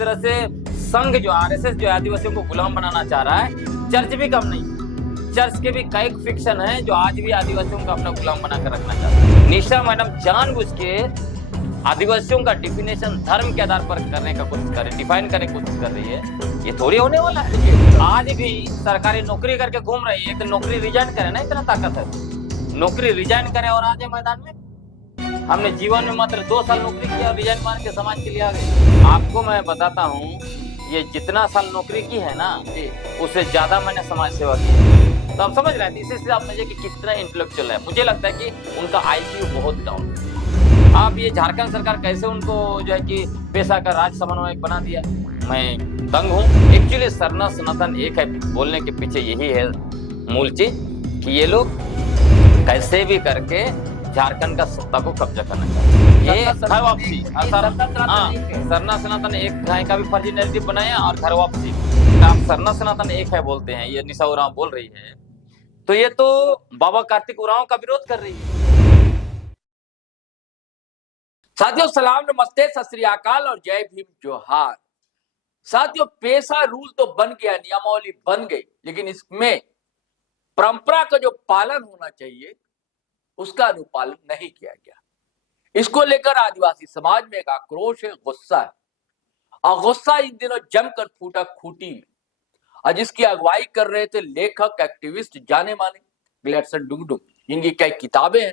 तरह से संघ जो आरएसएस जो आदिवासियों को गुलाम बनाना चाह रहा है, चर्च भी कम नहीं। चर्च के भी कई फिक्शन है जो आज भी आदिवासियों को अपना गुलाम बनाकर रखना चाहते हैं। निशा मैडम जानबूझ के आदिवासियों का डिफिनेशन धर्म के आधार पर करने का कोशिश कर रही है, डिफाइन करने की कोशिश कर रही है। ये थोड़ी होने वाला है। आज भी सरकारी नौकरी करके घूम रही है, तो नौकरी रिजाइन करे ना, इतना ताकत है। नौकरी रिजाइन करे और आ जाए मैदान में। हमने जीवन में मात्र 2 साल नौकरी किया और रिजाइन मान के समाज के लिए आ गए। आपको मैं बताता हूँ, ये जितना साल नौकरी की है ना, उससे ज्यादा मैंने समाज सेवा की। तो आप समझ रहे हैं, इसी से आप समझिए कि कितना इंटेलेक्चुअल है। मुझे लगता है कि उनका आईक्यू बहुत डाउन है। आप ये झारखंड सरकार कैसे उनको जो है कि पेशा का राज समन्वयक बना दिया, मैं दंग हूँ। एक्चुअली सरना सनातन एक है, बोलने के पीछे यही है मूल चीज कि ये लोग कैसे भी करके झारखंड का सत्ता को कब्जा करना चाहते हैं। ये घर वापसी, सरना सनातन एक गाय का भी फर्जी नैरेटिव बनाया और घर वापसी। आप सरना सनातन एक है बोलते हैं, ये निशा उरांव बोल रही है, तो ये तो बाबा कार्तिक उरांव का विरोध कर रही है। साथियों सलाम, नमस्ते, सत श्री अकाल और जय भीम जोहार। साथियों पेशा रूल तो बन गया, नियमावली बन गई, लेकिन इसमें परंपरा का जो पालन होना चाहिए उसका अनुपालन नहीं किया गया। इसको लेकर आदिवासी समाज में एक आक्रोश है, गुस्सा है। और गुस्सा इन दिनों जमकर फूटा खूंटी में, और जिसकी अगुवाई कर रहे थे लेखक, एक्टिविस्ट, जाने माने ग्लेडसन डुगडुग। इनकी कई किताबें हैं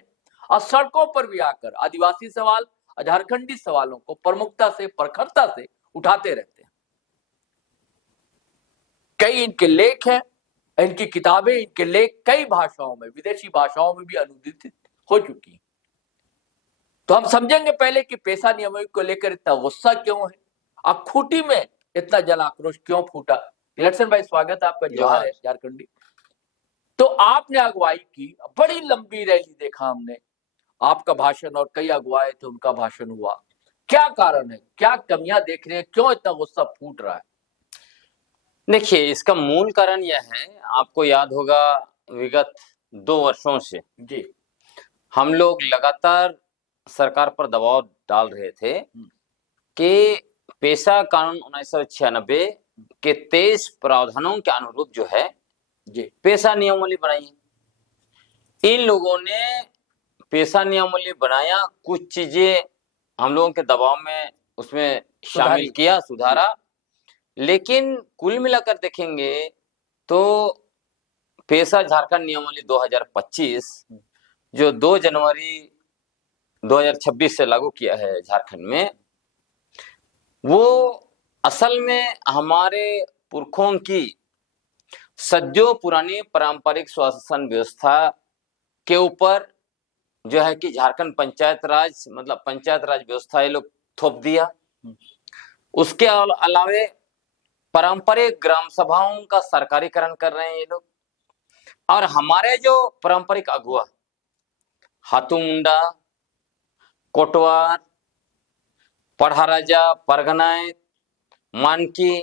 और सड़कों पर भी आकर आदिवासी सवाल, झारखंडी सवालों को प्रमुखता से, प्रखरता से उठाते रहते हैं। कई इनके लेख हैं, इनकी किताबें, इनके लेख कई भाषाओं में, विदेशी भाषाओं में भी अनुदित हो चुकी हैं। तो हम समझेंगे पहले कि पेशा नियमों को लेकर इतना गुस्सा क्यों है, और खूंटी में इतना जन आक्रोश क्यों फूटा। ग्लेडसन भाई स्वागत है आपका, जोहार है झारखंडी। तो आपने अगुवाई की, बड़ी लंबी रैली देखा हमने, आपका भाषण और कई अगुवाए थे, उनका भाषण हुआ। क्या कारण है, क्या कमियां देख रहे हैं, क्यों इतना गुस्सा फूट रहा है? देखिए, इसका मूल कारण यह है, आपको याद होगा विगत 2 वर्षों से जी हम लोग लगातार सरकार पर दबाव डाल रहे थे कि पेशा कानून 1996 के 23 प्रावधानों के अनुरूप जो है जी पेशा नियमावली बनाई। इन लोगों ने पेशा नियमावली बनाया, कुछ चीजें हम लोगों के दबाव में उसमें शामिल किया, सुधारा, लेकिन कुल मिलाकर देखेंगे तो पेशा झारखंड नियमावली 2025 जो 2 जनवरी 2026 से लागू किया है झारखंड में, वो असल में हमारे पुरखों की सदियों पुरानी पारंपरिक शासन व्यवस्था के ऊपर जो है कि झारखंड पंचायत राज, मतलब पंचायत राज व्यवस्था ये लोग थोप दिया। उसके अलावे पारंपरिक ग्राम सभाओं का सरकारीकरण कर रहे हैं ये लोग। और हमारे जो पारंपरिक अगुआ हाथू मुंडा, कोटवार, पढ़ाराजा, परगनायत, मानकी,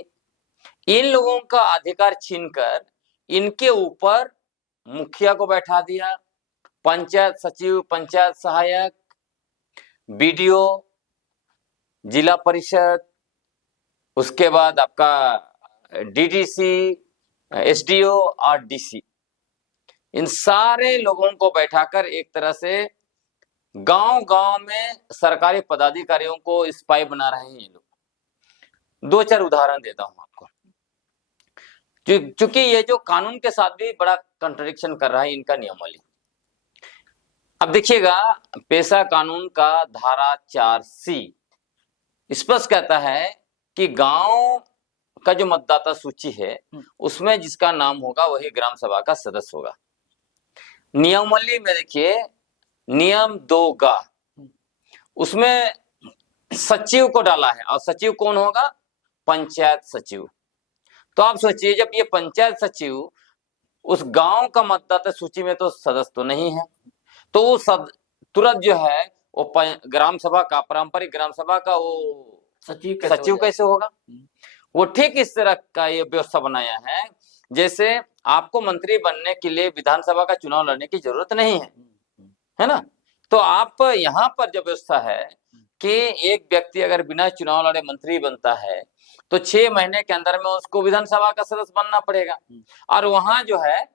इन लोगों का अधिकार छीनकर इनके ऊपर मुखिया को बैठा दिया, पंचायत सचिव, पंचायत सहायक, बीडीओ, जिला परिषद, उसके बाद आपका डीडीसी, एसडीओ और डीसी, इन सारे लोगों को बैठाकर एक तरह से गांव-गांव में सरकारी पदाधिकारियों को स्पाई बना रहे हैं ये लोग। 2-4 उदाहरण देता हूं आपको, क्योंकि ये जो कानून के साथ भी बड़ा कंट्रडिक्शन कर रहा है इनका नियमावली। अब देखिएगा, पेशा कानून का धारा 4C स्पष्ट कहता है कि गांव का जो मतदाता सूची है उसमें जिसका नाम होगा वही ग्राम सभा का सदस्य होगा। नियमावली में देखिए नियम 2 उसमें सचिव को डाला है, और सचिव कौन होगा? पंचायत सचिव। तो आप सोचिए, जब ये पंचायत सचिव उस गांव का मतदाता सूची में तो सदस्य तो नहीं है, तो वो तुरंत जो है वो ग्राम सभा का, पारंपरिक ग्राम सभा का वो सचिव कैसे होगा? वो ठीक इस तरह का ये व्यवस्था बनाया है जैसे आपको मंत्री बनने के लिए विधानसभा का चुनाव लड़ने की जरूरत नहीं है ना। तो आप यहाँ पर जो व्यवस्था है कि एक व्यक्ति अगर बिना चुनाव लड़े मंत्री बनता है तो 6 महीने के अंदर में उसको विधानसभा का सदस्य बनना पड़ेगा। और वहां जो है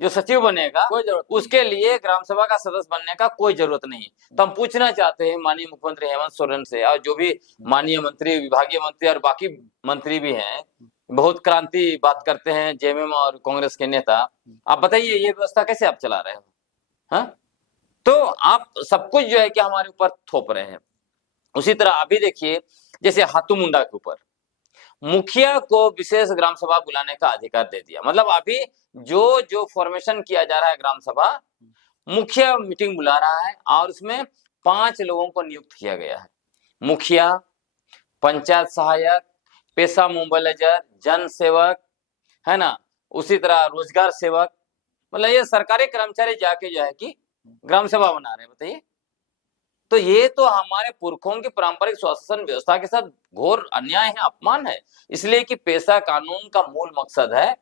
जो सचिव बनेगा कोई जरूरत उसके लिए ग्राम सभा का सदस्य बनने का कोई जरूरत नहीं है। तो हम पूछना चाहते हैं माननीय मुख्यमंत्री हेमंत सोरेन से, और जो भी माननीय मंत्री, विभागीय मंत्री और बाकी मंत्री भी हैं, बहुत क्रांति बात करते हैं, जेएमएम और कांग्रेस के नेता, आप बताइए ये व्यवस्था कैसे आप चला रहे हो? हाँ, तो आप सब कुछ जो है कि हमारे ऊपर थोप रहे हैं। उसी तरह अभी देखिए, जैसे हाथू मुंडा के ऊपर मुखिया को विशेष ग्राम सभा बुलाने का अधिकार दे दिया। मतलब अभी जो जो फॉर्मेशन किया जा रहा है ग्राम सभा, मुखिया मीटिंग बुला रहा है और उसमें 5 लोगों को नियुक्त किया गया है। मुखिया, पंचायत सहायक, पेशा मोबाइलाइजर, जन सेवक, है ना, उसी तरह रोजगार सेवक, मतलब ये सरकारी कर्मचारी जाके जो है कि ग्राम सभा बना रहे हैं। बताइए, तो ये तो हमारे पुरखों की पारंपरिक स्वशासन व्यवस्था के साथ घोर अन्याय है, अपमान है। इसलिए कि पेशा कानून का मूल मकसद है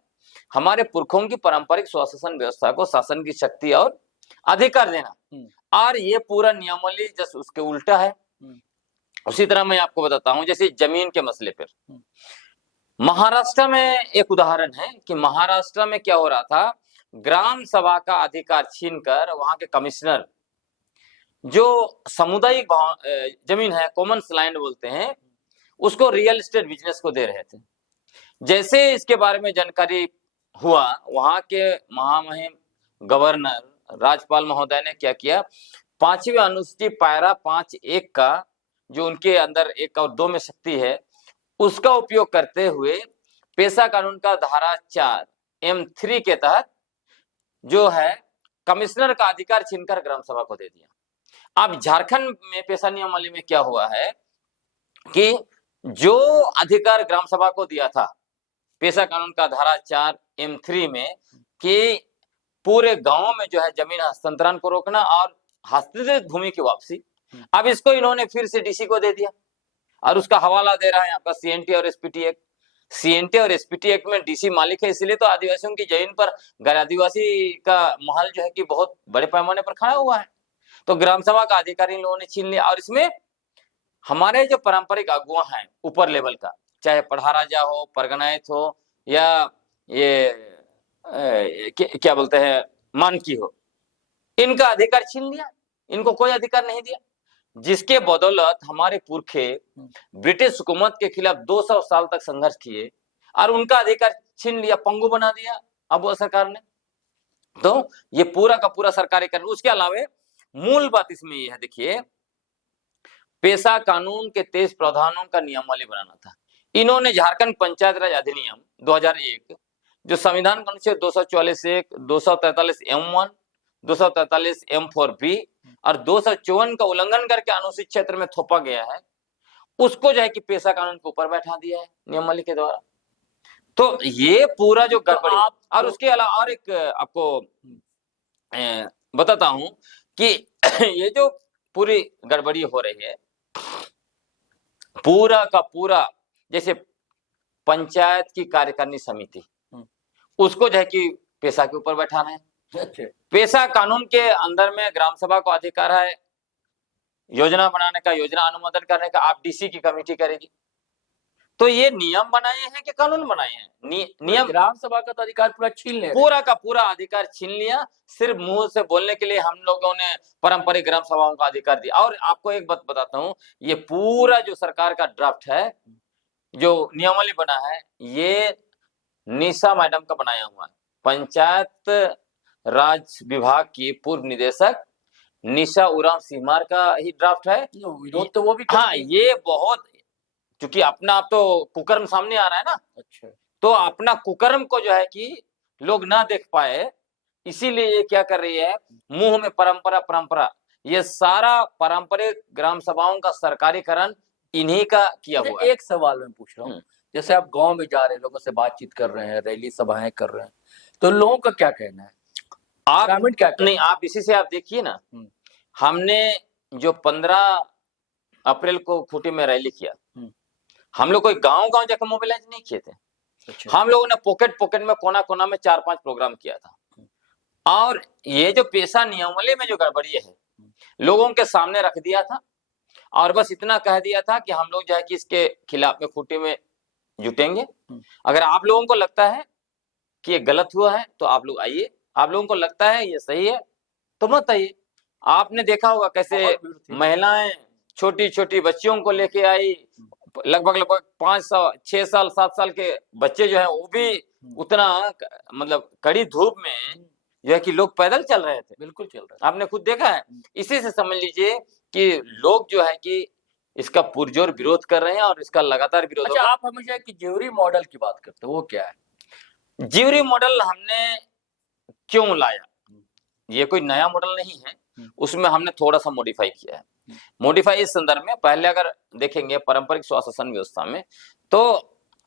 हमारे पुरखों की पारंपरिक स्वशासन व्यवस्था को शासन की शक्ति और अधिकार देना, और ये पूरा नियमावली जस उसके उल्टा है। उसी तरह मैं आपको बताता हूं, जैसे जमीन के मसले पर महाराष्ट्र में एक उदाहरण है कि महाराष्ट्र में क्या हो रहा था, ग्राम सभा का अधिकार छीनकर वहां के कमिश्नर जो सामुदायिक जमीन है, कॉमन लैंड बोलते हैं, उसको रियल एस्टेट बिजनेस को दे रहे थे। जैसे इसके बारे में जानकारी हुआ, वहां के महामहिम गवर्नर राज्यपाल महोदय ने क्या किया, 5वीं अनुसूची पैरा 5(1) का जो उनके अंदर 1 और 2 में शक्ति है, उसका उपयोग करते हुए पेशा कानून का धारा 4(m)(3) के तहत जो है कमिश्नर का अधिकार छीनकर ग्राम सभा को दे दिया। अब झारखंड में पेशा नियमावली में क्या हुआ है कि जो अधिकार ग्राम सभा को दिया था पेशा कानून का धारा 4(m)(3) में कि पूरे गांव में जो है जमीन हस्तांतरण को रोकना और हस्तांतरित भूमि की वापसी, अब इसको इन्होंने फिर से डीसी को दे दिया और उसका हवाला दे रहा है आपका सीएनटी और एसपीटी एक्ट। सीएनटी और एसपीटी एक्ट में डीसी मालिक है, इसलिए तो आदिवासियों की जमीन पर गैर आदिवासी का महल जो है कि बहुत बड़े पैमाने पर खड़ा हुआ है। तो ग्राम सभा का अधिकार इन लोगों ने छीन लिया। और इसमें हमारे जो पारंपरिक अगुआ हैं ऊपर लेवल का, चाहे पढ़ा राजा हो, परगनायत हो, या ये क्या बोलते हैं मानकी हो, इनका अधिकार छीन लिया, इनको कोई अधिकार नहीं दिया, जिसके बदौलत हमारे पुरखे ब्रिटिश हुकूमत के खिलाफ 200 साल तक संघर्ष किए और उनका अधिकार छीन लिया, पंगु बना दिया अब वो सरकार ने। तो ये पूरा का पूरा सरकारी कानून। उसके अलावा मूल बात इसमें यह है, देखिए, पेशा कानून के 23 प्रावधानों का नियमावली बनाना था। इन्होंने झारखंड पंचायत राज अधिनियम 2001 जो संविधान का अनुच्छेद 244(1), 243(m)(1), 243(m)(4)(b) और 254 का उल्लंघन करके अनुसूचित क्षेत्र में थोपा गया है, उसको जो है कि पेशा कानून के ऊपर बैठा दिया है नियमावली के द्वारा। तो ये पूरा जो गड़बड़ी है। और उसके अलावा और एक आपको बताता हूं कि ये जो पूरी गड़बड़ी हो रही है, पूरा का पूरा, जैसे पंचायत की कार्यकारिणी समिति, उसको जो है कि पेशा के ऊपर बैठाना है। पेशा कानून के अंदर में ग्राम सभा को अधिकार है योजना बनाने का, योजना अनुमोदन करने का, आप डीसी की कमेटी करेगी। तो ये नियम बनाए हैं कि कानून बनाए हैं? नियम। ग्राम सभा का तो अधिकार पूरा छीन लिया, पूरा का पूरा अधिकार छीन लिया। सिर्फ मुंह से बोलने के लिए हम लोगों ने पारंपरिक ग्राम सभाओं का अधिकार दिया। और आपको एक बात बताता हूं, ये पूरा जो सरकार का ड्राफ्ट है, जो नियमावली बना है, ये निशा मैडम का बनाया हुआ है। पंचायत राज विभाग की पूर्व निदेशक निशा उरांव सीमार का ही ड्राफ्ट है। विरोध तो वो भी हाँ, ये बहुत, क्योंकि अपना आप तो कुकर्म सामने आ रहा है ना, अच्छा, तो अपना कुकर्म को जो है कि लोग ना देख पाए, इसीलिए ये क्या कर रही है, मुंह में परंपरा, ये सारा पारंपरिक ग्राम सभाओं का सरकारीकरण इन्हीं का किया हुआ है। एक सवाल मैं पूछ रहा हूँ, जैसे आप गांव में जा रहे हैं, लोगों से बातचीत कर रहे हैं, रैली सभाएं कर रहे हैं, तो लोगों का क्या कहना है? आप ग्रामीण क्या नहीं, आप इसी से आप देखिए ना, हमने जो 15 अप्रैल को खूंटी में रैली किया, हम लोग कोई गांव जाकर मोबिलाइज नहीं किए थे। अच्छा। हम लोगों ने पॉकेट में कोना में 4-5 प्रोग्राम किया था। और ये जो पेशा नियमावली में जो गड़बड़ी है, लोगों के सामने रख दिया था और बस इतना कह दिया था कि हम लोग जो है कि इसके खिलाफ में खूंटी में जुटेंगे। अगर आप लोगों को लगता है कि ये गलत हुआ है तो आप लोग आइए, आप लोगों को लगता है ये सही है तो मत आइए। आपने देखा होगा कैसे बहुत भीड़ थी। महिलाएं छोटी छोटी बच्चियों को लेके आई, लगभग लगभग 5 6 साल 7 साल के बच्चे जो है वो भी उतना मतलब कड़ी धूप में जो है कि लोग पैदल चल रहे थे, बिल्कुल चल रहा है। आपने खुद देखा है। इसी से समझ लीजिए कि लोग जो है कि इसका पुरजोर विरोध कर रहे हैं और इसका लगातार विरोध अच्छा, होगा। आप हमेशा एक ज्यूरी मॉडल की बात करते हो, वो क्या है? ज्यूरी मॉडल हमने क्यों लाया, ये कोई नया मॉडल नहीं है, उसमें हमने थोड़ा सा मॉडिफाई किया है। मॉडिफाई इस संदर्भ में, पहले अगर देखेंगे पारंपरिक स्वशासन व्यवस्था में तो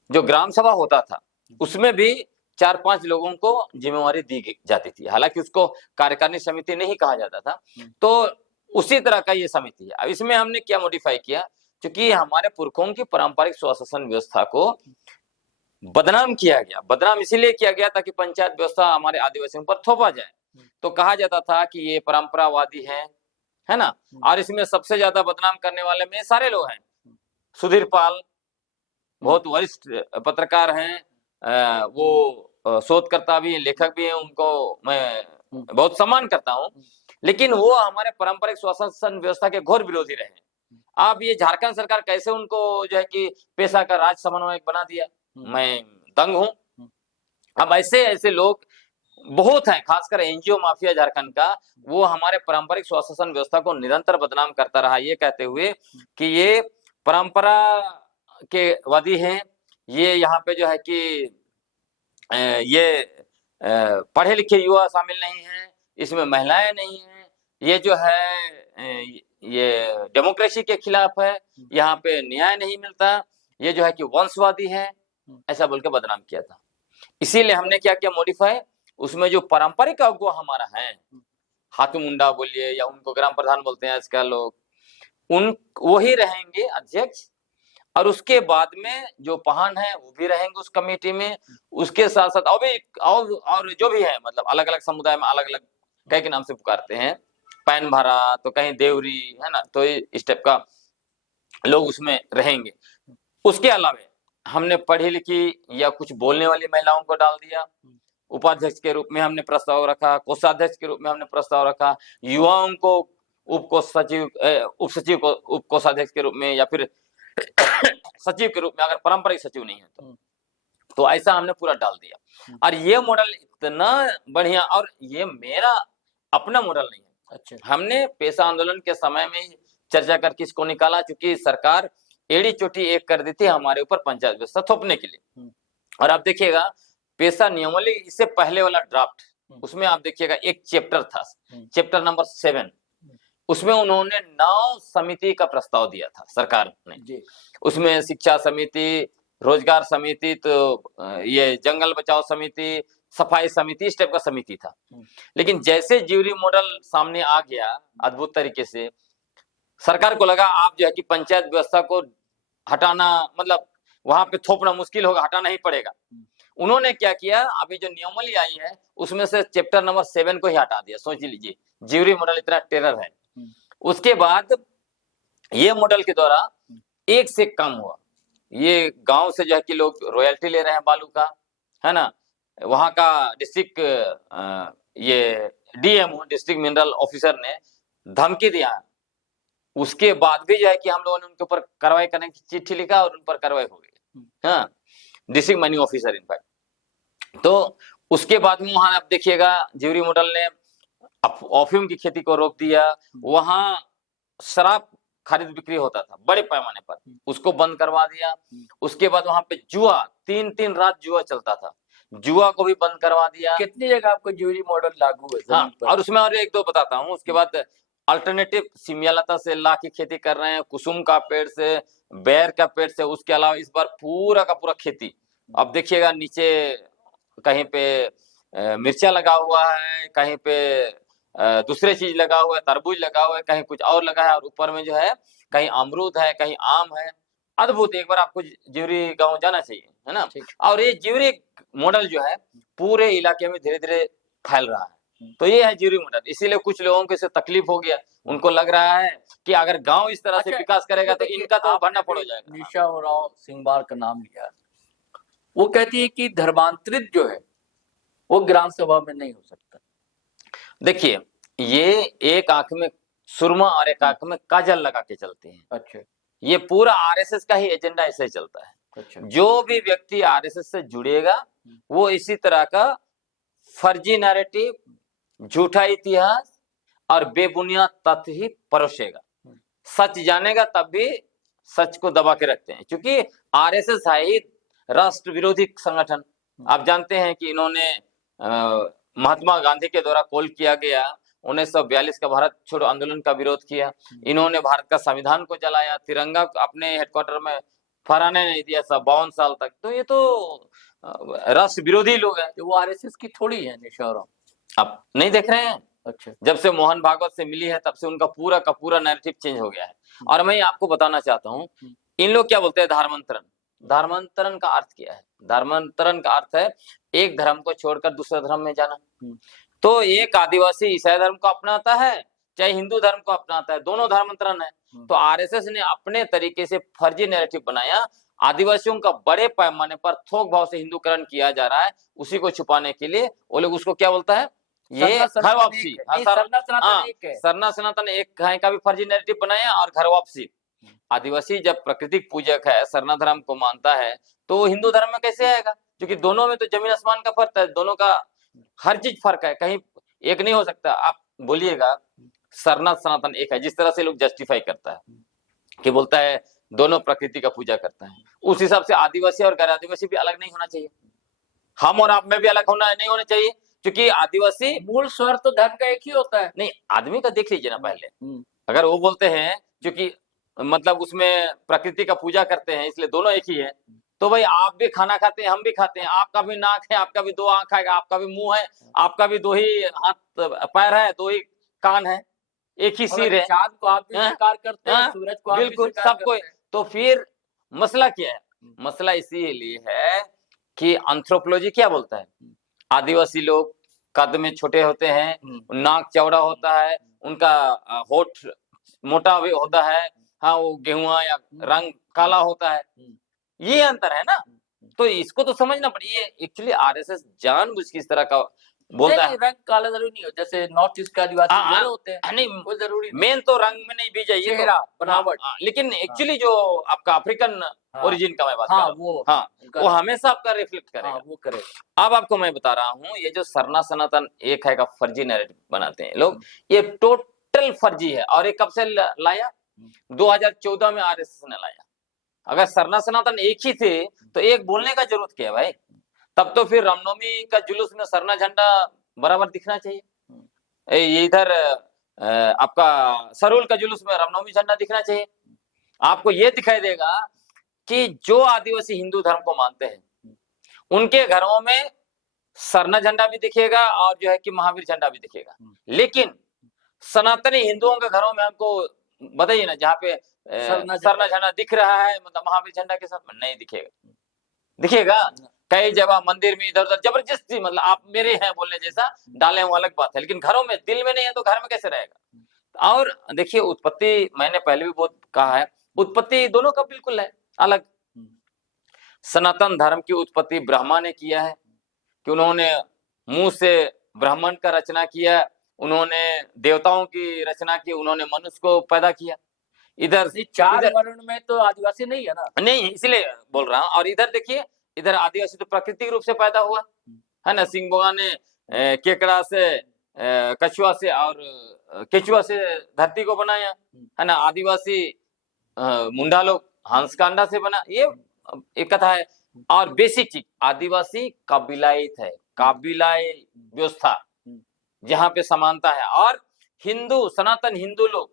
जो ग्राम सभा होता था उसमें भी 4-5 लोगों को जिम्मेवारी दी जाती थी, हालांकि उसको कार्यकारिणी समिति नहीं कहा जाता था, तो उसी तरह का ये समिति है। अब इसमें हमने क्या मॉडिफाई किया, क्योंकि हमारे पुरखों की पारंपरिक स्वशासन व्यवस्था को बदनाम किया गया। बदनाम इसीलिए किया गया ताकि पंचायत व्यवस्था हमारे आदिवासियों पर थोपा जाए, तो कहा जाता था कि ये परंपरावादी है ना। और इसमें सबसे ज्यादा बदनाम करने वाले में सारे लोग हैं। सुधीर पाल बहुत वरिष्ठ पत्रकार हैं, वो शोधकर्ता भी, लेखक भी हैं, उनको मैं बहुत सम्मान करता हूं, लेकिन वो हमारे पारंपरिक स्वशासन व्यवस्था के घोर विरोधी रहे। अब ये झारखंड सरकार कैसे उनको जो है कि पेशा का राज समन्वयक बना दिया, मैं दंग हूं। अब ऐसे ऐसे लोग बहुत हैं, खासकर एनजीओ माफिया झारखंड का, वो हमारे पारंपरिक स्वशासन व्यवस्था को निरंतर बदनाम करता रहा, ये कहते हुए कि ये परंपरा के वादी हैं, ये यहाँ पे जो है कि ये पढ़े लिखे युवा शामिल नहीं है, इसमें महिलाएं नहीं है, ये जो है ये डेमोक्रेसी के खिलाफ है, यहाँ पे न्याय नहीं मिलता, ये जो है कि वंशवादी है, ऐसा बोल के बदनाम किया था। इसीलिए हमने क्या किया मॉडिफाई, उसमें जो पारंपरिक अगुवा हमारा है, हाथू मुंडा बोलिए या उनको ग्राम प्रधान बोलते हैं आजकल लोग, उन वही रहेंगे अध्यक्ष, और उसके बाद में जो पहान है वो भी रहेंगे उस कमेटी में। उसके साथ साथ और जो भी है, मतलब अलग अलग समुदाय में अलग अलग कई के नाम से पुकारते हैं, पैन भरा तो कहीं देवरी है ना, तो इस टाइप का लोग उसमें रहेंगे। उसके अलावा हमने पढ़ी लिखी या कुछ बोलने वाली महिलाओं को डाल दिया, उपाध्यक्ष के रूप में हमने प्रस्ताव रखा, कोषाध्यक्ष के रूप में हमने प्रस्ताव रखा, युवाओं को उप सचिव को उप कोषाध्यक्ष के रूप में या फिर सचिव के रूप में, अगर पारंपरिक सचिव नहीं है तो ऐसा हमने पूरा डाल दिया। और ये मॉडल इतना बढ़िया, और ये मेरा अपना मॉडल नहीं है, अच्छा, हमने पेशा आंदोलन के समय में चर्चा करके इसको निकाला, क्योंकि सरकार एड़ी चोटी एक कर दी थी हमारे ऊपर पंचायत व्यवस्था थोपने के लिए। और आप देखिएगा पेशा नियमावली, इससे पहले वाला ड्राफ्ट, उसमें आप देखिएगा एक चैप्टर था, चैप्टर नंबर 7, उसमें उन्होंने 9 समिति का प्रस्ताव दिया था सरकार ने। उसमें शिक्षा समिति, रोजगार समिति, तो ये जंगल बचाओ समिति, सफाई समिति, इस टाइप का समिति था। लेकिन जैसे ज्यूरी मॉडल सामने आ गया अद्भुत तरीके से, सरकार को लगा आप जो है कि पंचायत व्यवस्था को हटाना, मतलब वहां पे थोपना मुश्किल होगा, हटाना ही पड़ेगा। उन्होंने क्या किया, अभी जो नियमावली आई है उसमें से चैप्टर नंबर 7 को ही हटा दिया। सोच लीजिए ज्यूरी मॉडल इतना टेरर है। उसके बाद ये मॉडल के द्वारा एक से कम हुआ, ये गांव से जो है कि लोग रॉयल्टी ले रहे हैं बालू का, है ना, वहां का डिस्ट्रिक्ट ये डीएमओ डिस्ट्रिक्ट मिनरल ऑफिसर ने धमकी दिया, उसके बाद भी जो है कि हम लोगों ने उनके ऊपर कार्रवाई करने की चिट्ठी लिखा और उन पर कार्रवाई हो गई, हाँ, डिस्ट्रिक्ट माइनिंग ऑफिसर इनफैक्ट। तो उसके बाद में वहां आप देखिएगा ज्यूरी मॉडल ने अफीम की खेती को रोक दिया, वहां शराब खरीद बिक्री होता था बड़े पैमाने पर, उसको बंद करवा दिया। उसके बाद वहां पे जुआ, 3-3 रात जुआ चलता था, जुआ को भी बंद करवा दिया। कितनी जगह आपको ज्यूरी मॉडल लागू है? हाँ, और उसमें और एक दो बताता हूँ। उसके बाद अल्टरनेटिव सिमियालता से ला की खेती कर रहे हैं, कुसुम का पेड़ से, बेर का पेड़ से। उसके अलावा इस बार पूरा का पूरा खेती, अब देखिएगा नीचे कहीं पे मिर्चा लगा हुआ है, कहीं पे दूसरे चीज लगा हुआ है, तरबूज लगा हुआ है, कहीं कुछ और लगा है, और ऊपर में जो है कहीं अमरूद है, कहीं आम है। अद्भुत, एक बार आपको ज्यूरी गांव जाना चाहिए, है ना। और ये ज्यूरी मॉडल जो है पूरे इलाके में धीरे धीरे फैल रहा है। तो ये है ज्यूरी मॉडल। इसीलिए कुछ लोगों को इससे तकलीफ हो गया, उनको लग रहा है कि अगर गांव इस तरह से विकास करेगा तो इनका तो भरना पड़ जाएगा। निशा उरांव सिंहबार का नाम लिया, वो कहती है कि धर्मांतरित जो है वो ग्राम सभा में नहीं हो सकता। देखिए, ये एक आंख में सुरमा और एक आंख में काजल लगा के चलते हैं। अच्छा ये पूरा आरएसएस का ही एजेंडा ऐसे ही चलता है। अच्छा। जो भी व्यक्ति आरएसएस से जुड़ेगा वो इसी तरह का फर्जी नैरेटिव, झूठा इतिहास और बेबुनियाद तथ्य ही परोसेगा। सच जानेगा तब भी सच को दबा के रखते हैं, क्योंकि आरएसएस है ही राष्ट्र विरोधी संगठन। आप जानते हैं कि इन्होंने महात्मा गांधी के द्वारा कॉल किया गया 1942 का भारत छोड़ो आंदोलन का विरोध किया। इन्होंने भारत का संविधान को जलाया, तिरंगा अपने हेडक्वार्टर में फहराने नहीं दिया 52 साल तक। तो ये तो राष्ट्र विरोधी लोग हैं। वो आरएसएस की थोड़ी है निशारा, आप नहीं देख रहे हैं? अच्छा। जब से मोहन भागवत से मिली है तब से उनका पूरा का पूरा नैरेटिव चेंज हो गया है। और मैं आपको बताना चाहता हूँ, इन लोग क्या बोलते हैं धर्मांतरण। धर्मांतरण का अर्थ क्या है? धर्मांतरण का अर्थ है एक धर्म को छोड़कर दूसरे धर्म में जाना। तो एक आदिवासी ईसाई धर्म को अपनाता है, चाहे हिंदू धर्म को अपनाता है, दोनों धर्मांतरण है। तो आरएसएस ने अपने तरीके से फर्जी नैरेटिव बनाया, आदिवासियों का बड़े पैमाने पर थोक भाव से हिंदूकरण किया जा रहा है। उसी को छुपाने के लिए वो लोग उसको क्या बोलता है, ये घर वापसी, सरना सनातन एक है का भी फर्जी नैरेटिव बनाया और घर वापसी। आदिवासी जब प्राकृतिक पूजक है, सरना धर्म को मानता है, तो वो हिंदू धर्म में कैसे आएगा? क्योंकि दोनों में तो जमीन आसमान का फर्क है, दोनों का हर चीज फर्क है, कहीं एक नहीं हो सकता। आप बोलिएगा सरना सनातन एक है, जिस तरह से लोग जस्टिफाई करता है कि बोलता है दोनों प्रकृति का पूजा करता है, उस हिसाब से आदिवासी और गैर आदिवासी भी अलग नहीं होना चाहिए। हम और आप में भी अलग नहीं होना चाहिए, क्योंकि आदिवासी मूल स्वर तो धर्म का एक ही होता है। नहीं, आदमी का देख लीजिए ना पहले। अगर वो बोलते हैं क्योंकि मतलब उसमें प्रकृति का पूजा करते हैं इसलिए दोनों एक ही है, तो भाई आप भी खाना खाते हैं, हम भी खाते हैं, आपका भी नाक है, आपका भी 2 आंख है, आपका भी मुंह है, आपका भी 2 ही हाथ पैर है, 2 ही कान है, एक ही सिर है। चांद को आप भी स्वीकार करते हैं, सूरज को बिल्कुल सबको। तो फिर मसला क्या है? मसला इसीलिए है कि एंथ्रोपोलॉजी क्या बोलता है, आदिवासी लोग कद में छोटे होते हैं, नाक चौड़ा होता है, उनका होठ मोटा भी होता है, हाँ वो गेहुआ या रंग काला होता है, ये अंतर है ना। तो इसको तो समझना पड़ेगा। एक्चुअली आरएसएस जानबूझ के इस तरह का बोलता है। रंग काला जरूरी नहीं हो, जैसे नॉर्थ ईस्ट का आदिवासी होते हैं, नहीं वो जरूरी मेन तो रंग में नहीं भी चाहिए, चेहरा बनावट। लेकिन एक्चुअली जो आपका अफ्रीकन ओरिजिन का मैं बात कर रहा हूँ, वो हमेशा आपका रिफ्लेक्ट करेगा, वो करेगा। अब आपको मैं बता रहा हूँ, ये जो सरना सनातन एक है का फर्जी नैरेटिव बनाते हैं लोग, ये टोटल फर्जी है। और ये कब से लाया? 2014 में आरएसएस ने लाया। अगर सरना सनातन एक ही थे तो एक बोलने का जरूरत क्या है भाई? तब तो फिर रामनवमी का जुलूस में सरना झंडा बराबर दिखना चाहिए, इधर आपका सरोल का जुलूस में रामनवमी झंडा दिखना चाहिए। आपको ये दिखाई देगा कि जो आदिवासी हिंदू धर्म को मानते हैं उनके घरों में सरना झंडा भी दिखेगा और जो है कि महावीर झंडा भी दिखेगा। लेकिन सनातनी हिंदुओं के घरों में हमको बताइए ना, जहाँ पे सरना झंडा दिख रहा है, मतलब महावीर झंडा के साथ में नहीं दिखेगा। दिखेगा कई जगह मंदिर में इधर उधर जबरदस्ती, मतलब आप मेरे हैं बोलने जैसा डाले वो अलग बात है, लेकिन घरों में दिल में नहीं है तो घर में कैसे रहेगा? और देखिए उत्पत्ति, मैंने पहले भी बहुत कहा है, उत्पत्ति दोनों का बिल्कुल है अलग। सनातन धर्म की उत्पत्ति ब्रह्मा ने किया है कि उन्होंने मुंह से ब्राह्मण का रचना किया, उन्होंने देवताओं की रचना की, उन्होंने मनुष्य को पैदा किया। इधर 4 वर्ण में तो आदिवासी नहीं है ना, नहीं, इसलिए बोल रहा हूँ। और इधर देखिए, इधर आदिवासी तो प्राकृतिक रूप से पैदा हुआ है ना। सिंह बोगा ने केकड़ा से, कछुआ से और केचुआ से धरती को बनाया है ना। आदिवासी मुंडा लोग हंस का अंडा से बना, ये एक कथा है। और बेसिक चीज, आदिवासी कबीलायित है, कबीलाई व्यवस्था जहाँ पे समानता है। और हिंदू, सनातन हिंदू लोग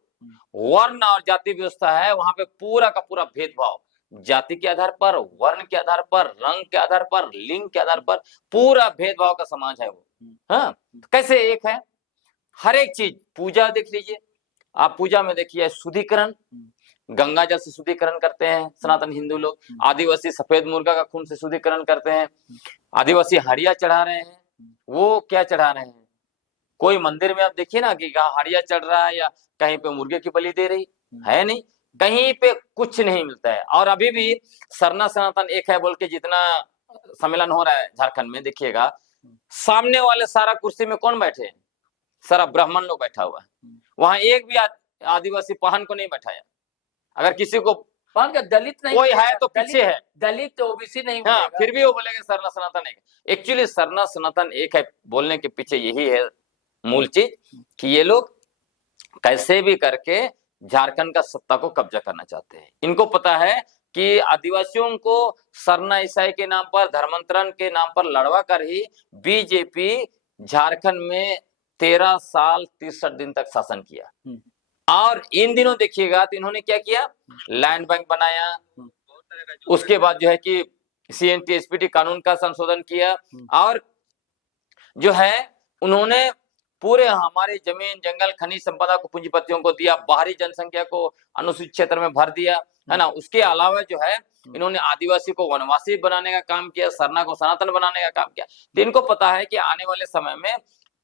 वर्ण और जाति व्यवस्था है, वहां पे पूरा का पूरा भेदभाव जाति के आधार पर, वर्ण के आधार पर, रंग के आधार पर, लिंग के आधार पर, पूरा भेदभाव का समाज है वो। हाँ, कैसे एक है हर एक चीज। पूजा देख लीजिए आप, पूजा में देखिए शुद्धिकरण, गंगा जल से शुद्धिकरण करते हैं सनातन हिंदू लोग। आदिवासी सफेद मुर्गा का खून से शुद्धिकरण करते हैं। आदिवासी हड़िया चढ़ा रहे हैं, वो क्या चढ़ा रहे हैं? कोई मंदिर में आप देखिए ना कि हड़िया चढ़ रहा है या कहीं पे मुर्गे की बलि दे रही है, नहीं, कहीं पे कुछ नहीं मिलता है। और अभी भी सरना सनातन एक है बोल के जितना सम्मेलन हो रहा है झारखंड में, देखिएगा सामने वाले सारा कुर्सी में कौन बैठे हैं? सारा ब्राह्मण लोग बैठा हुआ है। वहां एक भी आदिवासी पाहन को नहीं बैठाया। अगर किसी को पाहन का दलित नहीं, कोई है तो पीछे है, दलित ओबीसी नहीं हाँ, मिलेगा। फिर भी वो बोलेंगे सरना सनातन एक। एक्चुअली सरना सनातन एक है बोलने के पीछे यही है मूल चीज कि ये लोग कैसे भी करके झारखंड का सत्ता को कब्जा करना चाहते हैं। इनको पता है कि आदिवासियों को सरना ईसाई के नाम पर, धर्मांतरण के नाम पर लड़वा कर ही बीजेपी झारखंड में 13 साल 63 दिन तक शासन किया। और इन दिनों देखिएगा तो इन्होंने क्या किया, लैंड बैंक बनाया, उसके बाद जो है कि CNT SPT कानून का संशोधन किया, और जो है उन्होंने पूरे हमारे जमीन जंगल खनिज संपदा को पूंजीपतियों को दिया, बाहरी जनसंख्या को अनुसूचित क्षेत्र में भर दिया, है ना। उसके अलावा जो है इन्होंने आदिवासी को वनवासी बनाने का काम किया, सरना को सनातन बनाने का काम किया। तो इनको पता है कि आने वाले समय में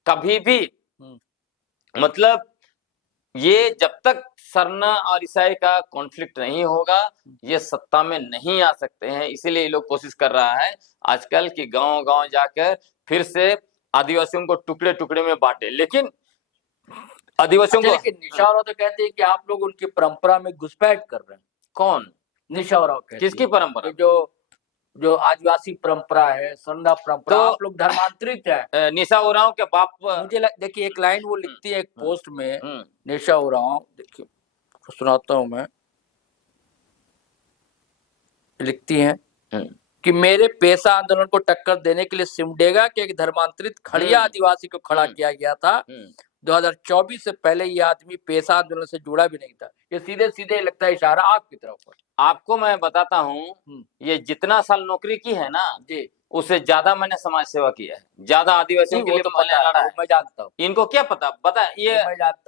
कभी भी मतलब ये जब तक सरना और ईसाई का कॉन्फ्लिक्ट नहीं होगा ये सत्ता में नहीं आ सकते हैं। इसीलिए ये लोग कोशिश कर रहा है आजकल कि गांव गांव जाकर फिर से आदिवासियों को टुकड़े टुकड़े में बांटे। लेकिन आदिवासियों को निशा उरांव तो कहते हैं कि आप लोग उनकी परंपरा में घुसपैठ कर रहे हैं। कौन? निशा उरांव कहती है। किसकी परंपरा? जो आदिवासी परंपरा है, सरना परंपरा, तो आप लोग धर्मांतरित है। निशा उरांव के बाप मुझे देखिए एक लाइन वो लिखती है एक पोस्ट में, निशा उरांव, देखिए सुनाता हूं मैं, लिखती हैं कि मेरे पेशा आंदोलन को टक्कर देने के लिए सिमडेगा के एक धर्मांतरित खड़िया आदिवासी को खड़ा किया गया था। 2024 से पहले ये आदमी पेशा आंदोलन से जुड़ा भी नहीं था। ये सीधे सीधे लगता है इशारा आपकी तरफ। आपको मैं बताता हूँ, ये जितना साल नौकरी की है ना जी, उससे ज्यादा मैंने समाज सेवा किया है, ज्यादा आदिवासियों के लिए लड़ा है। मैं जानता हूँ। इनको क्या पता ये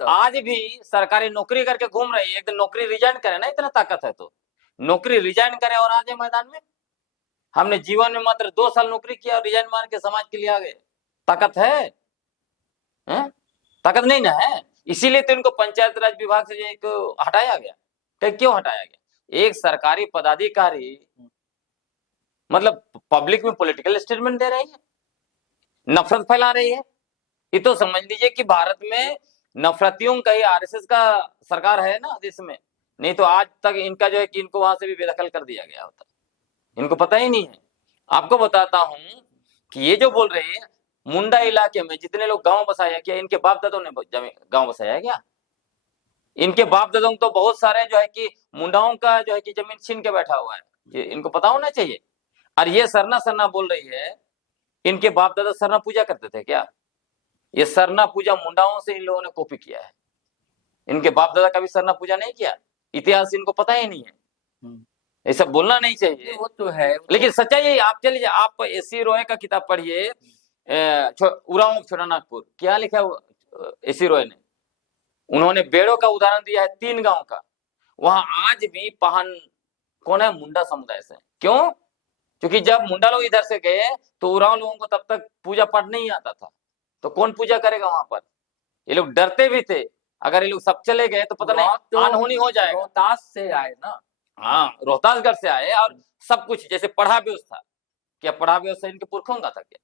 आज भी सरकारी नौकरी करके घूम रही है। एक दिन नौकरी रिजाइन करे ना, इतना ताकत है तो नौकरी रिजाइन करे और आ जाए मैदान में। हमने जीवन में मात्र 2 साल नौकरी किया और रिजाइन मार के समाज के लिए आ गए। ताकत है? ताकत नहीं ना है। इसीलिए तो इनको पंचायत राज विभाग से एक हटाया गया। क्यों हटाया गया? एक सरकारी पदाधिकारी मतलब पब्लिक में पॉलिटिकल स्टेटमेंट दे रही है, नफरत फैला रही है। ये तो समझ लीजिए कि भारत में नफरतियों का ही RSS का सरकार है ना देश में। नहीं तो आज तक इनका जो है कि इनको वहां से भी बेदखल कर दिया गया होता। इनको पता ही नहीं है। आपको बताता हूं कि ये जो बोल रहे हैं मुंडा इलाके में जितने लोग गांव बसाया, क्या इनके बाप दादों ने गांव बसाया क्या? इनके बाप दादों तो बहुत सारे जो है कि मुंडाओं का जो है कि जमीन छीन के बैठा हुआ है। ये इनको पता होना चाहिए। और ये सरना बोल रही है, इनके बाप दादा सरना पूजा करते थे क्या? ये सरना पूजा मुंडाओं से इन लोगों ने कॉपी किया है। इनके बाप दादा कभी सरना पूजा नहीं किया। इतिहास इनको पता ही नहीं है। ऐसा बोलना नहीं चाहिए। वो तो है, लेकिन सच्चाई यही। आप चलिए, आप AC रॉय का किताब पढ़िए, उरांव छोटानागपुर। क्या लिखा है AC रॉय ने? उन्होंने बेड़ों का उदाहरण दिया है 3 गांव का। वहां आज भी पाहन कौन है? मुंडा समुदाय से। क्यों? क्योंकि जब मुंडा लोग इधर से गए तो उरांव लोगों को तब तक पूजा पाठ नहीं आता था, तो कौन पूजा करेगा वहां पर? ये लोग डरते भी थे, अगर ये लोग सब चले गए तो पता नहीं अनहोनी हो जाएगा। रोहतास से आए ना, हाँ, रोहतासगढ़ से आए और सब कुछ जैसे पढ़ा व्यवस्था, क्या पढ़ा व्यवस्था इनके पुरखों का था क्या?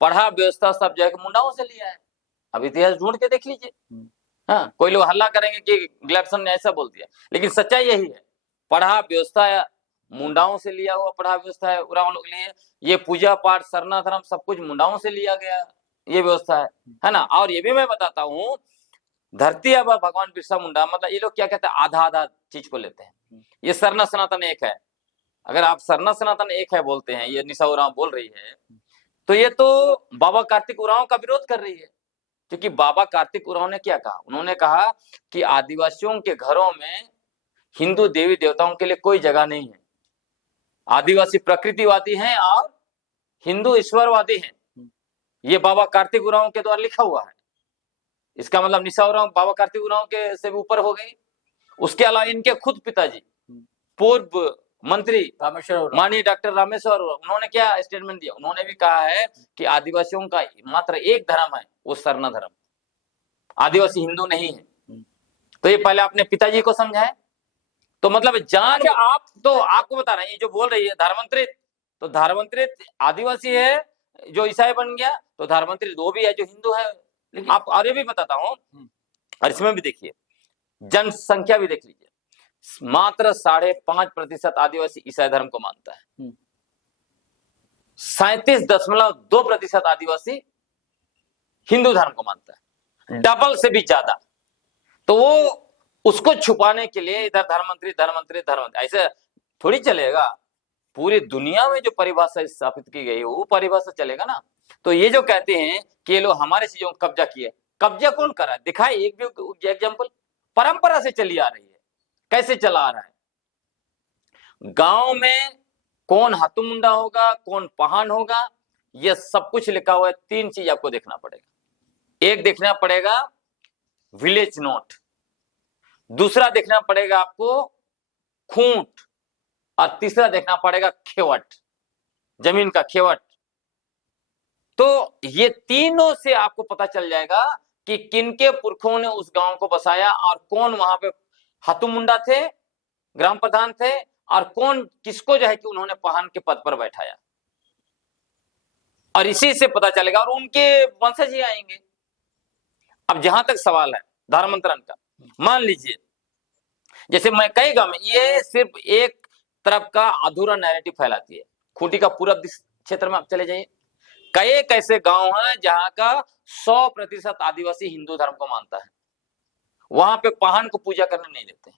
पढ़ा व्यवस्था सब जगह मुंडाओं से लिया है। अब इतिहास ढूंढ के देख लीजिए। हाँ, कोई लोग हल्ला करेंगे कि ग्लैडसन ने ऐसा बोल दिया, लेकिन सच्चाई यही है। पढ़ा व्यवस्था मुंडाओं से लिया हुआ पढ़ा व्यवस्था है उरांव लोग लिए। ये पूजा पाठ, सरना धर्म सब कुछ मुंडाओं से लिया गया ये व्यवस्था है ना। और ये भी मैं बताता हूँ, धरती आबा भगवान बिरसा मुंडा, मतलब ये लोग क्या कहते हैं, आधा आधा चीज को लेते हैं। ये सरना सनातन एक है। अगर आप सरना सनातन एक है बोलते हैं, ये निशा उरांव बोल रही है, तो ये तो बाबा कार्तिक उरांव का विरोध कर रही है। क्योंकि बाबा कार्तिक उरांव ने क्या कहा? उन्होंने कहा कि आदिवासियों के घरों में हिंदू देवी देवताओं के लिए कोई जगह नहीं है। आदिवासी प्रकृतिवादी हैं और हिंदू ईश्वरवादी हैं। ये बाबा कार्तिक उरांव के द्वारा लिखा हुआ है। इसका मतलब निशा उरांव बाबा कार्तिक उरांव के से भी ऊपर हो गई। उसके अलावा इनके खुद पिताजी पूर्व मंत्री माननीय डॉक्टर रामेश्वर, उन्होंने क्या स्टेटमेंट दिया? उन्होंने भी कहा है कि आदिवासियों का मात्र एक धर्म है, वो सरना धर्म। आदिवासी हिंदू नहीं है। तो ये पहले अपने पिताजी को समझाए। तो मतलब जान आप तो आपको बता रहे हैं, ये जो बोल रही है धर्मांतरित, तो धर्ममंत्री आदिवासी है जो ईसाई बन गया, तो धर्ममंत्री वो भी है जो हिंदू है। लेकिन आप और ये भी बताता हूँ, और इसमें भी देखिए जनसंख्या भी देख लीजिए, मात्र 5.5% आदिवासी ईसाई धर्म को मानता है, 37.2% आदिवासी हिंदू धर्म को मानता है, डबल से भी ज्यादा। तो वो उसको छुपाने के लिए इधर धर्ममंत्री धर्ममंत्री धर्ममंत्री, ऐसे थोड़ी चलेगा। पूरी दुनिया में जो परिभाषा स्थापित की गई है वो परिभाषा चलेगा ना। तो ये जो कहते हैं कि ये लोग हमारे चीजों को कब्जा किए, कब्जा कौन कर रहा है? दिखाए एक भी एग्जाम्पल। परंपरा से चली आ रही है, कैसे चला आ रहा है? गांव में कौन हाथुमुंडा होगा, कौन पहान होगा, ये सब कुछ लिखा हुआ है। 3 चीज आपको देखना पड़ेगा। एक देखना पड़ेगा विलेज नोट, दूसरा देखना पड़ेगा आपको खूंट, और तीसरा देखना पड़ेगा खेवट, जमीन का खेवट। तो ये तीनों से आपको पता चल जाएगा कि किनके पुरखों ने उस गांव को बसाया और कौन वहां पे हाथुमुंडा थे, ग्राम प्रधान थे, और कौन किसको जो है कि उन्होंने पहान के पद पर बैठाया। और इसी से पता चलेगा, और उनके वंशज ही आएंगे। अब जहां तक सवाल है धर्मांतरण का, मान लीजिए जैसे मैं कई गांव में, ये सिर्फ एक तरफ का अधूरा नैरेटिव फैलाती है। खूंटी का पूरब क्षेत्र में आप चले जाइए, कई ऐसे गांव हैं जहां का 100% आदिवासी हिंदू धर्म को मानता है, वहां पे पहान को पूजा करने नहीं देते।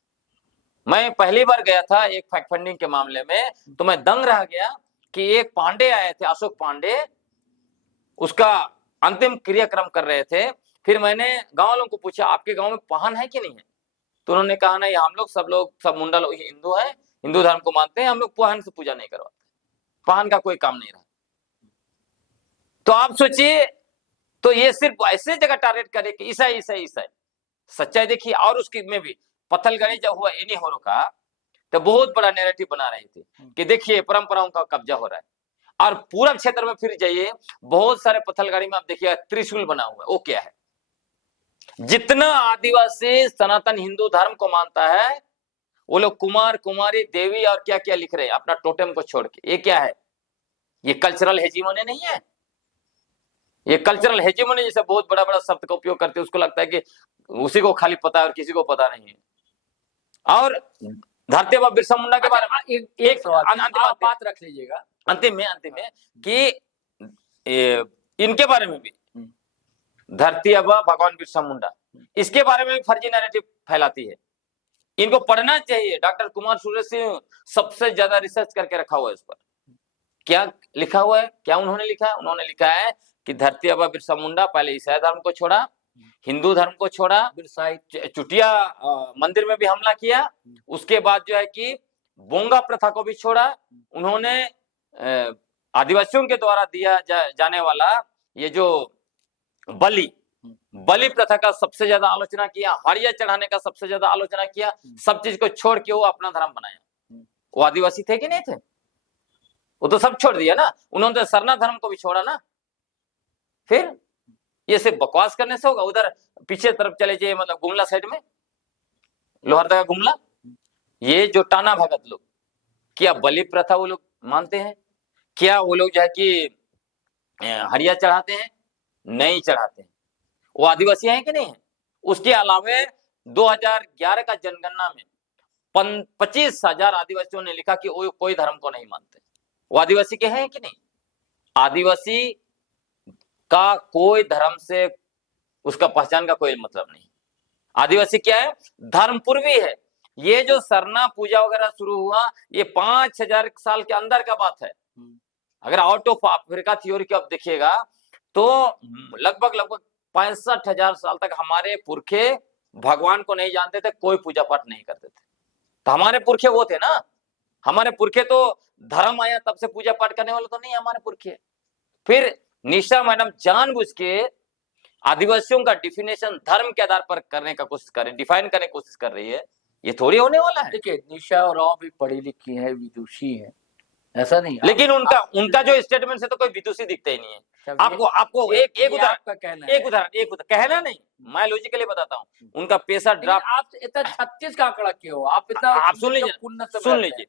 मैं पहली बार गया था एक फैक्ट फाइंडिंग के मामले में, तो मैं दंग रह गया कि एक पांडे आए थे, अशोक पांडे, उसका अंतिम क्रियाक्रम कर रहे थे। फिर मैंने गांव वालों को पूछा आपके गांव में पहान है कि नहीं है? तो उन्होंने कहा नहीं, हम लोग सब मुंडा लोग हिंदू है, हिंदू धर्म को मानते हैं, हम लोग पहान से पूजा नहीं करवाते, पहान का कोई काम नहीं रहा। तो आप सोचिए, तो ये सिर्फ ऐसे जगह टारगेट करे कि ईसाई ईसाई ईसाई। सच्चाई देखिए, और उसकी में भी पत्थलगड़ी जब हुआ एनी होरो का, तो बहुत बड़ा नैरेटिव बना रही थी कि देखिए परंपराओं का कब्जा हो रहा है। और पूरब क्षेत्र में फिर जाइए, बहुत सारे पत्थलगड़ी में आप देखिए त्रिशूल बना हुआ है, वो क्या है? जितना आदिवासी सनातन हिंदू धर्म को मानता है, वो लोग कुमार कुमारी देवी और क्या क्या लिख रहे हैं अपना टोटेम को छोड़ के। ये क्या है? ये कल्चरल हेजीमोनी नहीं है? ये कल्चरल हेजीमोनी जैसे बहुत बड़ा बड़ा शब्द का उपयोग करते हैं, उसको लगता है कि उसी को खाली पता है और किसी को पता नहीं है। और धरती बाबा बिरसा मुंडा के बारे में एक बात रख लीजिएगा अंतिम में कि इनके बारे में भी धरती बाबा भगवान बिरसा मुंडा, इसके बारे में भी फर्जी नैरेटिव फैलाती है। इनको पढ़ना चाहिए। डॉक्टर कुमार सूर्य सिंह सबसे ज्यादा रिसर्च करके रखा हुआ है इस पर। क्या लिखा हुआ है? क्या उन्होंने लिखा है? उन्होंने लिखा है कि धरती बाबा बिरसा मुंडा पहले ईसाई धर्म को छोड़ा, हिंदू धर्म को छोड़ा, चुटिया मंदिर में भी हमला किया, उसके बाद जो है कि बोंगा प्रथा को भी छोड़ा। उन्होंने आदिवासियों के द्वारा दिया जाने वाला ये जो बलि प्रथा का सबसे ज्यादा आलोचना किया, हड़िया चढ़ाने का सबसे ज्यादा आलोचना किया। सब चीज को छोड़ के वो अपना धर्म बनाया। वो आदिवासी थे कि नहीं थे? वो तो सब छोड़ दिया ना। उन्होंने तो सरना धर्म को भी छोड़ा ना। फिर ये सिर्फ बकवास करने से होगा? उधर पीछे तरफ चले जाइए, मतलब गुमला साइड में, लोहरदगा गुमला, ये जो टाना भगत लोग, क्या बलि प्रथा वो लोग मानते हैं? क्या वो लोग जो है कि हड़िया चढ़ाते हैं? नहीं चढ़ाते हैं। वो आदिवासी हैं कि नहीं है? उसके अलावा 2011 का जनगणना में 25,000 आदिवासियों ने लिखा कि वो कोई धर्म को नहीं मानते। वो आदिवासी के हैं कि नहीं? आदिवासी का कोई धर्म से उसका पहचान का कोई मतलब नहीं। आदिवासी क्या है? धर्म पूर्वी है। ये जो सरना पूजा वगैरह शुरू हुआ, ये 5,000 साल के अंदर का बात है। अगर आउट ऑफ अफ्रीका थ्योरी की आप देखिएगा तो लगभग 65,000 साल तक हमारे पुरखे भगवान को नहीं जानते थे, कोई पूजा पाठ नहीं करते थे। तो हमारे पुरखे वो थे ना। हमारे पुरखे तो धर्म आया तब से पूजा पाठ करने वाले तो नहीं हमारे पुरखे। फिर निशा मैडम जानबूझ के आदिवासियों का डिफिनेशन धर्म के आधार पर करने का कोशिश कर रही है, डिफाइन करने की कोशिश कर रही है। ये थोड़ी होने वाला है। देखिए, निशा और राव भी पढ़ी लिखी है, विदुषी है, ऐसा नहीं। लेकिन उनका जो स्टेटमेंट है तो कोई विदुषी दिखता ही नहीं है। आपको एक उदाहरण कहना नहीं, मैं लॉजिकली बताता हूँ। उनका पेशा ड्राफ्ट। आप इतना 36 का आंकड़ा क्यों? आप इतना आप सुन लीजिए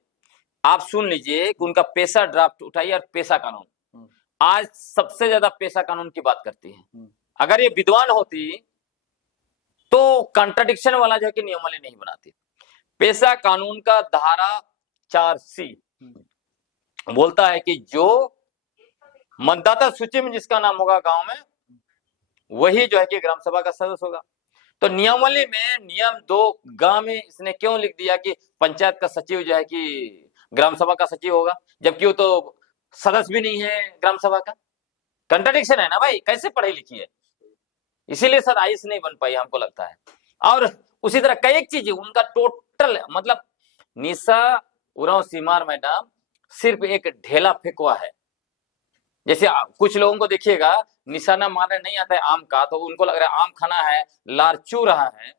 आप सुन लीजिए कि उनका पेशा ड्राफ्ट उठाइए और पेशा कानून आज सबसे ज्यादा पेशा कानून की बात करती है। अगर ये विद्वान होती तो कंट्राडिक्शन वाला जो है कि नियमावली नहीं बनाती। पेशा कानून का धारा 4C बोलता है कि जो मतदाता सूची में जिसका नाम होगा गांव में, वही जो है कि ग्राम सभा का सदस्य होगा। तो नियमावली में नियम 2 गांव में इसने क्यों लिख दिया कि पंचायत का सचिव जो है कि ग्राम सभा का सचिव होगा, जबकि वो तो सदस्य भी नहीं है ग्राम सभा का। कंट्राडिक्शन है ना भाई, कैसे पढ़ी लिखी है, इसीलिए सर आईएएस नहीं बन पाई हमको लगता है। और उसी तरह कई एक चीज उनका टोटल मतलब निशा उरांव सीमार मैडम सिर्फ एक ढेला फेंकवा है। जैसे कुछ लोगों को देखिएगा निशाना मारने नहीं आता है आम का, तो उनको लग रहा है आम खाना है, लार चू रहा है,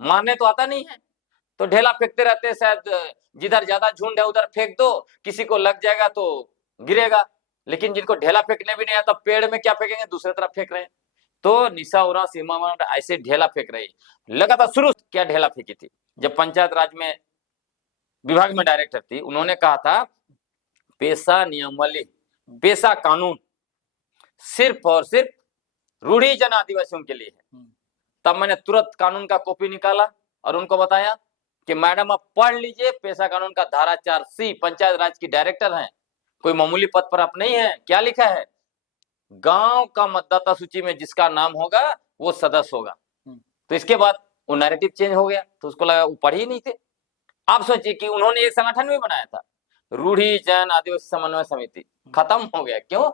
मारने तो आता नहीं है, तो ढेला फेंकते रहते हैं। शायद जिधर ज्यादा झुंड है उधर फेंक दो, किसी को लग जाएगा तो गिरेगा। लेकिन जिनको ढेला फेंकने भी नहीं आता, पेड़ में क्या फेंकेंगे, दूसरे तरफ फेंक रहे हैं। तो निशा उरांव सीमा ऐसे ढेला फेंक रही लगातार। शुरू क्या ढेला फेंकी थी, जब पंचायत राज में विभाग में डायरेक्टर थी, उन्होंने कहा था पेशा नियमावली, पेशा कानून सिर्फ और सिर्फ रूढ़ी जन आदिवासियों के लिए है। तब मैंने तुरंत कानून का कॉपी निकाला और उनको बताया कि मैडम आप पढ़ लीजिए पेशा कानून का धारा 4C, पंचायत राज की डायरेक्टर हैं, कोई मामूली पद पर आप नहीं है। क्या लिखा है, गांव का मतदाता सूची में जिसका नाम होगा वो सदस्य होगा। तो इसके बाद वो नैरेटिव चेंज हो गया, तो उसको लगा वो पढ़ ही नहीं थे। आप सोचिए कि उन्होंने एक संगठन भी बनाया था, रूढ़ी जन आदिवासी समन्वय समिति, खत्म हो गया। क्यों?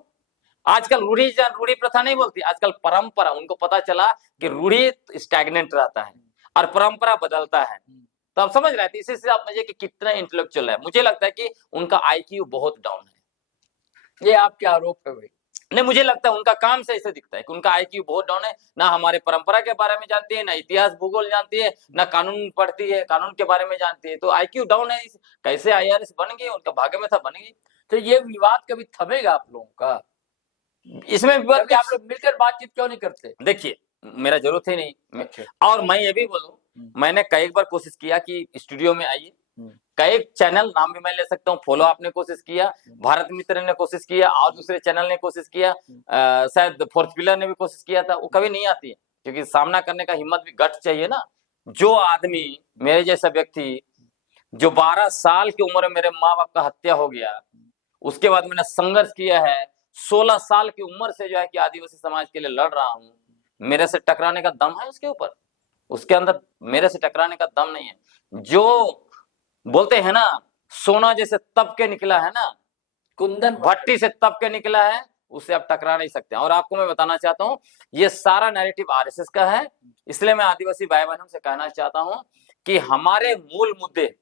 आजकल रूढ़ी जन, रूढ़ी प्रथा नहीं बोलती, आजकल परंपरा। उनको पता चला कि रूढ़ी स्टैग्नेंट रहता है और परंपरा बदलता है। तो आप समझ रहे थे, इसी से आप समझिए कि कितना इंटेलेक्चुअल है। मुझे लगता है कि उनका आईक्यू बहुत डाउन है। ये आपके आरोप है भाई? नहीं, मुझे लगता है उनका काम से ऐसे दिखता है कि उनका आईक्यू बहुत डाउन है। ना हमारे परंपरा के बारे में जानती है, ना इतिहास भूगोल जानती है, ना कानून पढ़ती है, कानून के बारे में जानती है। तो आईक्यू डाउन है। कैसे आईआरएस बन गई, उनका भाग्य में था, बन गई। तो ये विवाद कभी थमेगा आप लोगों का? इसमें विवाद आप लोग मिलकर बातचीत क्यों नहीं करते? देखिए, मेरा जरूरत ही नहीं। और मैं ये भी बोलूं, मैंने कई बार कोशिश किया कि स्टूडियो में आइए, कई चैनल नाम भी मैं ले सकता हूँ, फॉलो आपने कोशिश किया, भारत मित्र ने कोशिश किया, और दूसरे चैनल ने कोशिश किया, शायद फोर्थ पिलर ने भी कोशिश किया था, वो कभी नहीं आती है। क्योंकि सामना करने का हिम्मत भी, गट चाहिए ना। जो आदमी, मेरे जैसा व्यक्ति, जो 12 साल की उम्र में मेरे माँ बाप का हत्या हो गया, उसके बाद मैंने संघर्ष किया है, 16 साल की उम्र से जो है कि आदिवासी समाज के लिए लड़ रहा हूँ। मेरे से टकराने का दम है उसके ऊपर? उसके अंदर मेरे से टकराने का दम नहीं है। जो बोलते हैं ना, सोना जैसे तप के निकला है ना, कुंदन भट्टी से तप के निकला है, उससे आप टकरा नहीं सकते। और आपको मैं बताना चाहता हूँ, ये सारा नैरेटिव आरएसएस का है। इसलिए मैं आदिवासी भाई बहनों से कहना चाहता हूँ कि हमारे मूल मुद्दे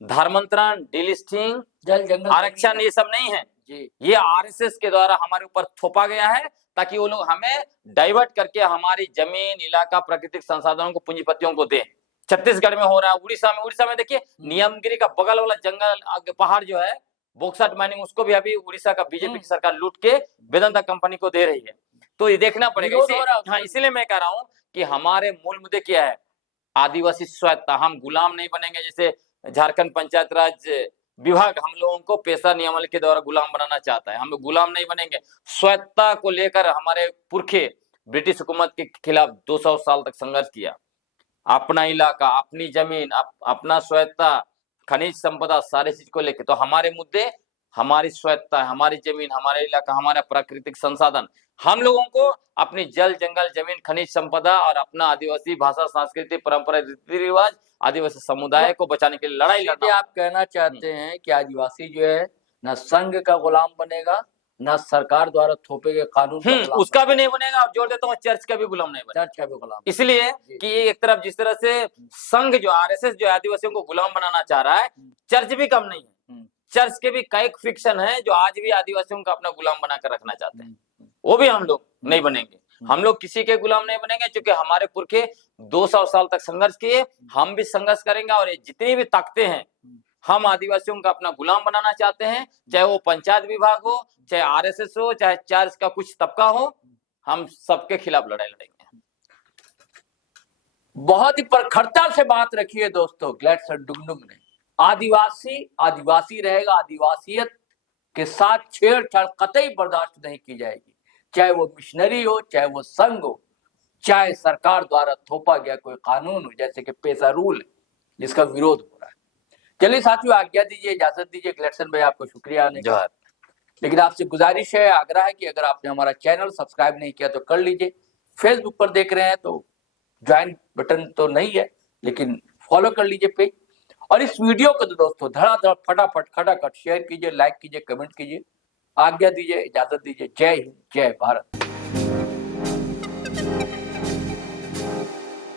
धर्मांतरण, डिलिस्टिंग, जल जंगल आरक्षण, ये सब नहीं है जी। ये आरएसएस के द्वारा हमारे ऊपर थोपा गया है, ताकि वो लोग हमें डाइवर्ट करके हमारी जमीन, इलाका, प्राकृतिक संसाधनों को पूंजीपतियों को दे। छत्तीसगढ़ में हो रहा है, उड़ीसा में देखिए, नियमगिरी का बगल वाला जंगल पहाड़ जो है, बॉक्साइट माइनिंग, उसको भी अभी उड़ीसा का बीजेपी की सरकार लूट के वेदांता कंपनी को दे रही है। तो ये देखना पड़ेगा। हाँ, इसीलिए मैं कह रहा हूँ कि हमारे मूल मुद्दे क्या है, आदिवासी स्वायत्ता। हम गुलाम नहीं बनेंगे। जैसे झारखंड पंचायत राज विभाग हम लोगों को पेशा नियमावली के द्वारा गुलाम बनाना चाहता है, हम लोग गुलाम नहीं बनेंगे। स्वायत्ता को लेकर हमारे पुरखे ब्रिटिश हुकूमत के खिलाफ 200 साल तक संघर्ष किया। अपना इलाका, अपनी जमीन, अपना स्वायत्ता, खनिज संपदा, सारे चीज को लेकर। तो हमारे मुद्दे, हमारी स्वायत्ता, हमारी जमीन, हमारा इलाका, हमारा प्राकृतिक संसाधन, हम लोगों को अपनी जल जंगल, जमीन, खनिज संपदा और अपना आदिवासी भाषा, संस्कृति, परंपरा, रीति रिवाज, आदिवासी समुदाय को बचाने के लिए लड़ाई लड़ना। आप कहना चाहते हैं कि आदिवासी जो है न संघ का गुलाम बनेगा, न सरकार द्वारा थोपे गए कानून उसका भी नहीं बनेगा। आप जोड़ देता हूँ, चर्च का भी गुलाम नहीं बनेगा। चर्च का भी गुलाम, इसलिए कि एक तरफ जिस तरह से संघ जो आरएसएस जो आदिवासियों को गुलाम बनाना चाह रहा है, चर्च भी कम नहीं है। चर्च के भी कई फ्रिक्शन है जो आज भी आदिवासियों का अपना गुलाम बनाकर रखना चाहते हैं। वो भी हम लोग नहीं बनेंगे। हम लोग किसी के गुलाम नहीं बनेंगे, क्योंकि हमारे पुरखे 200 साल तक संघर्ष किए, हम भी संघर्ष करेंगे। और ये जितनी भी ताकतें हैं, हम आदिवासियों का अपना गुलाम बनाना चाहते हैं, चाहे वो पंचायत विभाग हो, चाहे आरएसएस हो, चाहे चर्च का कुछ तबका हो, हम सबके खिलाफ लड़ाई लड़ेंगे। बहुत ही प्रखरता से बात रखी है दोस्तों ग्लैडसन डुगडुग ने। आदिवासी आदिवासी रहेगा, आदिवासियत के साथ छेड़छाड़ कतई बर्दाश्त नहीं की जाएगी, चाहे वो मिशनरी हो, चाहे वो संघ हो, चाहे सरकार द्वारा थोपा गया कोई कानून हो, जैसे कि पेशा रूल है जिसका विरोध हो रहा है। चलिए साथियों, आज्ञा दीजिए, इजाजत दीजिए। कलेक्शन भाई आपको शुक्रिया आने का। जोहार। लेकिन आपसे गुजारिश है, आग्रह है कि अगर आपने हमारा चैनल सब्सक्राइब नहीं किया तो कर लीजिए। फेसबुक पर देख रहे हैं तो ज्वाइन बटन तो नहीं है, लेकिन फॉलो कर लीजिए पेज। और इस वीडियो को तो दोस्तों धड़ाधड़ फटाफट खटाखट शेयर कीजिए, लाइक कीजिए, कमेंट कीजिए। आज्ञा दीजिए, इजाजत दीजिए। जय हिंद, जय भारत।